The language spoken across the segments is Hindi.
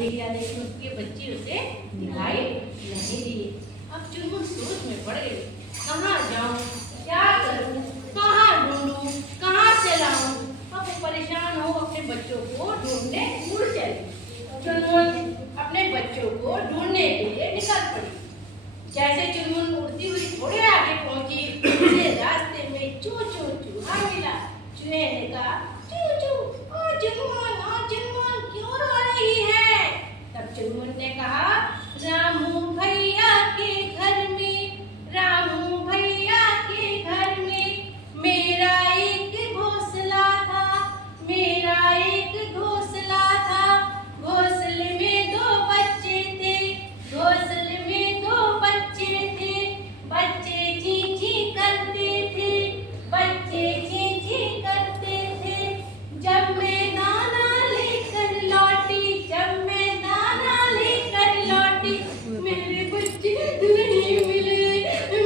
देखा लेकिन उसके बच्चे उसे दिखाई नहीं दिए। अब चुनमुन सोच में पड़ गई, कहाँ जाऊं, क्या करूं, कहाँ ढूंढूं, कहाँ से लाऊं। अब वो परेशान हो अपने बच्चों को ढूंढने उड़ चली। चुनमुन अपने बच्चों को ढूंढने के लिए निकल पड़ी। जैसे चुनमुन उड़ती हुई थोड़े आगे पहुंची, उसे रास्ते में चू चू चूहा मिला। चूहे ने कहा, चू चू, ओ चुनमुन क्यों रो रही है? तब चुनमुन ने कहा, रामू भैया के घर में, रामू भैया के घर में मेरा एक घोंसला था, मेरा एक घोंसला था। घोंसले में 2 बच्चे थे, घोंसले में 2 बच्चे थे। बच्चे ची ची करते थे, बच्चे ची ची करते थे। जब मैं दाना लेकर लौटी, जब मैं दाना लेकर लौटी, मेरे बच्चे नहीं मिले,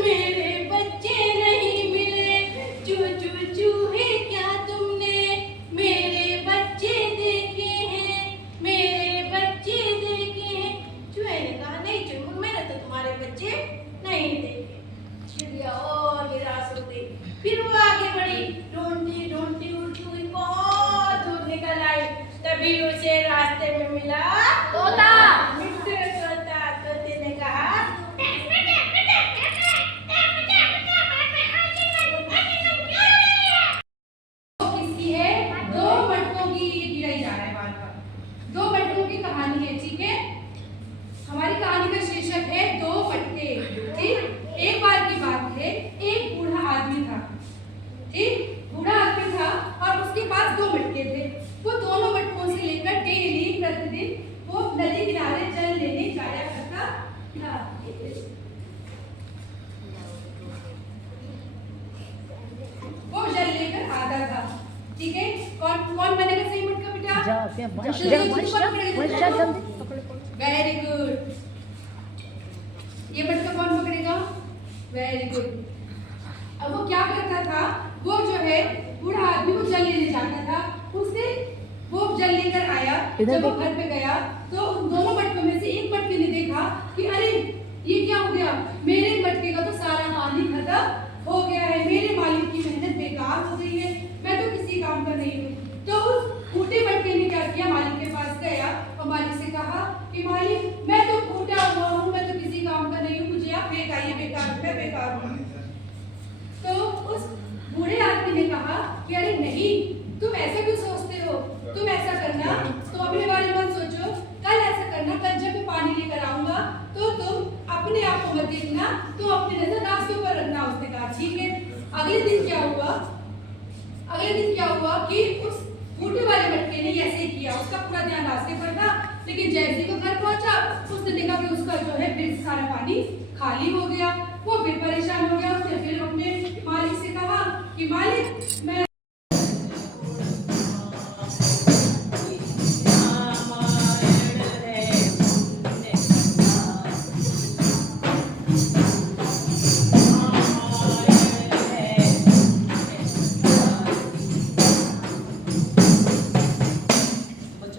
मेरे बच्चे नहीं मिले। चू चू चूहे क्या तुमने मेरे बच्चे देखे हैं, मेरे बच्चे देखे हैं? चूहे ने कहा, नहीं चुनमुन, मैंने तो तुम्हारे बच्चे नहीं देखे। चिड़िया और निराश हो गई। फिर वो आगे बढ़ी, ढूंढती ढूंढती उड़ती हुई बहुत दूर निकल आई। तभी उसे रास्ते में मिला तोता। मिट्टू तोता। तोते ने कहा, किसकी है? 2 मटकों की। ये गिराई जा रहा है बार बार। 2 मटकों की कहानी है, ठीक है। हमारी कहानी का शीर्षक है 2 मटके। ठीक, एक बार की बात है, एक बूढ़ा आदमी था। ठीक, बूढ़ा आदमी था और उसके पास 2 मटके थे। वो दोनों मटकों से लेकर डेली प्रतिदिन वो नदी किनारे जल लेने जाया करता था। वो जल लेकर आता था। ठीक है, कौन कौन बनेगा सही मटका बेटा? Very good. ये मटका कौन पकड़ेगा? Very good. अब वो क्या करता था, वो जो है बूढ़ा आदमी वो जल लेने जाता था। उसने वो जल लेकर आया। जब वो घर पे गया तो उन दोनों मटकों में से एक मटके ने देखा कि अरे ये क्या हो गया, मेरे मटके का तो सारा पानी खत्म हो गया है, मेरे मालिक की मेहनत बेकार हो गई है, मैं तो किसी काम का नहीं हूँ। तो उस फूटे मटके ने क्या किया, मालिक के पास गया और मालिक से कहा कि मालिक मैं तो फूटा हुआ हूँ, मैं तो किसी काम का नहीं हूँ, मुझे आप फेंकाइए, बेकार, मैं बेकार हूँ। तो उस बूढ़े आदमी ने कहा कि अरे नहीं, तुम ऐसा क्यों सोचते हो? तुम ऐसा करना, तुम अपने बारे में मत सोचो, कल ऐसा करना, कल जब मैं पानी लेकर आऊंगा तो तुम अपने आप को मत देखना, तुम अपनी नजर रास्ते पर रखना। उसने कहा ठीक है। अगले दिन क्या हुआ कि उस फूटे वाले मटके ने ऐसे किया, उसका पूरा ध्यान रास्ते पर था, लेकिन जैसे ही वो घर पहुंचा उसने देखा कि उसका जो है फिर सारा पानी खाली हो गया। वो फिर परेशान हो गया। उसने फिर अपने मालिक से कहा कि मालिक मैं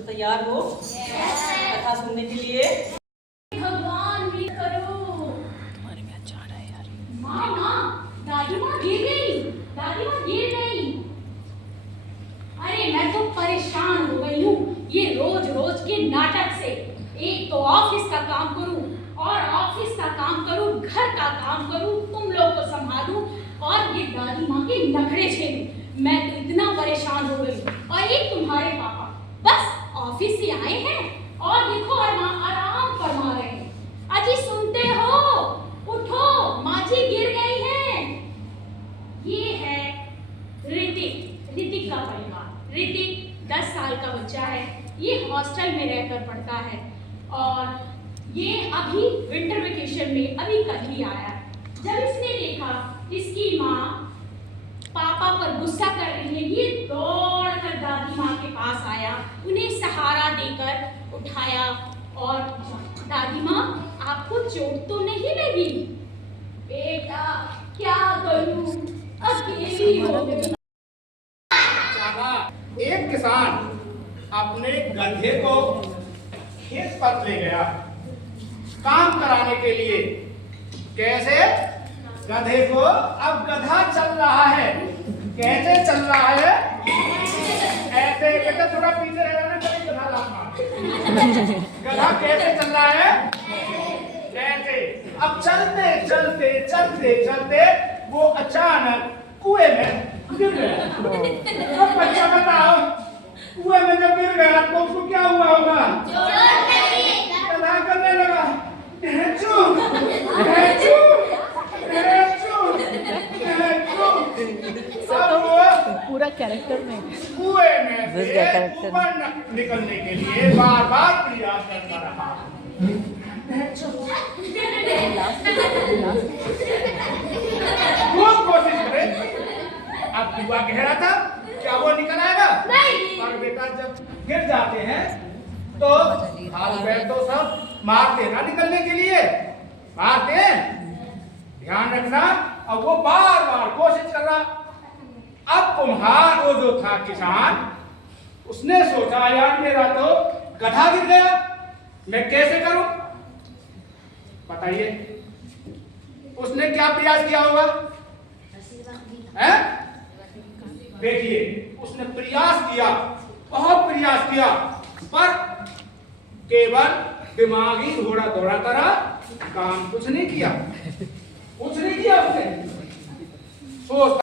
तैयार हो कथा सुनने के लिए? भगवान भी करो। हमारे में अच्छा आ रहा है यार। माँ, दादी माँ गिर गई, दादी माँ गिर गई। अरे मैं तो परेशान हो गई हूँ ये रोज रोज के नाटक से। एक तो ऑफिस का काम करूँ और ऑफिस का काम करूँ, घर का काम करूँ, तुम लोग को संभालूं और ये दादी माँ के नखरे झेलूं। मैं तो इतना परेशान हो गई। और एक तुम्हारे पापा बस ऑफिस से आए हैं और देखो आराम फरमा रहे हैं। अजी सुनते हो? उठो, माँ जी गिर गई हैं। ये है ऋतिक का परिवार। ऋतिक 10 साल का बच्चा है। ये हॉस्टल में रहकर पढ़ता है और ये अभी विंटर वेकेशन में अभी कल ही आया है। जब इसने देखा इसकी माँ पापा पर गुस्सा कर रही है, ये दौड़कर दादी माँ के पास आया, उन्हें सहारा देकर उठाया और दादी माँ आपको चोट तो नहीं लगी? बेटा क्या करूं, अकेली हो गई। एक किसान अपने गधे को खेत पर ले गया काम कराने के लिए। कैसे? गधे को, अब गधा चल रहा है, कैसे चल रहा है? ऐसे। बेटा थोड़ा पीछे रहना ना, कभी गधा लात मार। गधा कैसे चल रहा है? ऐसे। अब चलते चलते चलते चलते वो अचानक कुएं में गिर गया। अब बच्चा बताओ, कुएं में जब गिर गया तो उसको क्या हुआ होगा? गधा करने लगा ढेंचू ढेंचू ढेंचू ढेंचू। अब वो पूरा कैरेक्टर में कुएं में घुस से गया कैरेक्टर में। ऊपर निकलने के लिए बार बार प्रयास करता रहा। खूब कोशिश करे। अब कुआं गहरा था, क्या वो निकल आएगा? नहीं। पर बेटा जब गिर जाते हैं तो हाथ पैर तो सब मारते ना निकलने के लिए, मारते हैं। ध्यान रखना। अब वो बार बार कोशिश कर रहा। अब कुम्हार वो जो था किसान, उसने सोचा यार मेरा तो गधा गिर गया, मैं कैसे करूं? बताइए उसने क्या प्रयास किया होगा? हैं? देखिए उसने प्रयास किया, बहुत प्रयास किया, पर केवल दिमागी घोड़ा दौड़ाता रहा, काम कुछ नहीं किया, कुछ नहीं किया उसने। सोच